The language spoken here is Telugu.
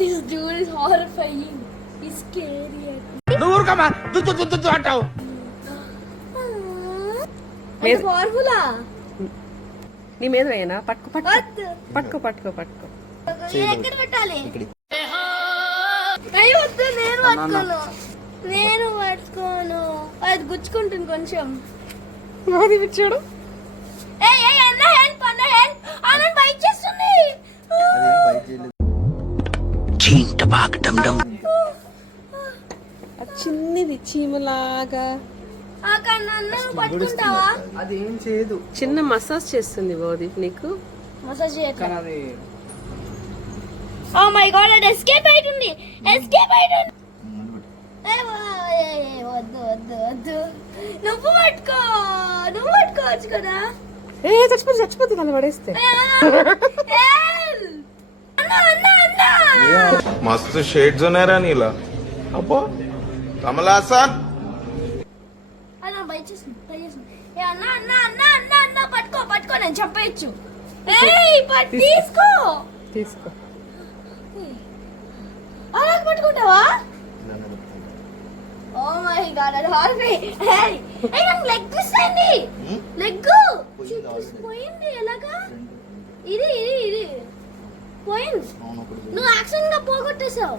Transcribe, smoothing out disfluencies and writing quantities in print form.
What is Dude is horrifying is scary. నువ్వు ఊరుకోమా దుద్దు అంటావు. పవర్ఫుల్ నీ మీద వేయనా? పట్టుకో వద్దు. పట్టుకో పట్టుకో పట్టుకో. ఎక్కడ పెట్టాలి? అయ్యో వద్దు, నేను పట్టుకోను. అది గుచ్చుకుంటుంది కొంచెం. అది చూడు. అన్న హెల్ప్, అన్న హెల్ప్. అన్న బైక్ చేస్తుంది. చిన్నది చీమలాగా. పట్టుకుంటావా? అది ఏం చేయదు. చిన్న మసాజ్ చేస్తుంది బౌదీప్ నీకు. మసాజ్ చేయట్లేదు. ఓ మై గాడ్, అది ఎస్కేప్ అవుతుంది. ఎస్కేప్ అవుతుంది. వద్దు వద్దు వద్దు, నువ్వు పట్టుకోవచ్చు కదా. చచ్చిపోతుంది కదా పడేస్తే. मस्त शेड्स ఉన్నాయరా నీలా. అబ్బో కమల్ హాసన్. అన్న బై చేసి ఏ అన్న అన్న అన్న అన్న అన్న పట్టుకో నేను చంపేయచ్చు. తీసుకో. అలా పట్టుకుంటావా? ఓ మై గాడ్, అది హార్ఫే. నాకు లెగ్ ట్విస్ట్ అయింది. లెగ్ పోయింది. ఎలాగా? ఇది పోయింది. నువ్వు యాక్షన్ గా పోగొట్టేసావు.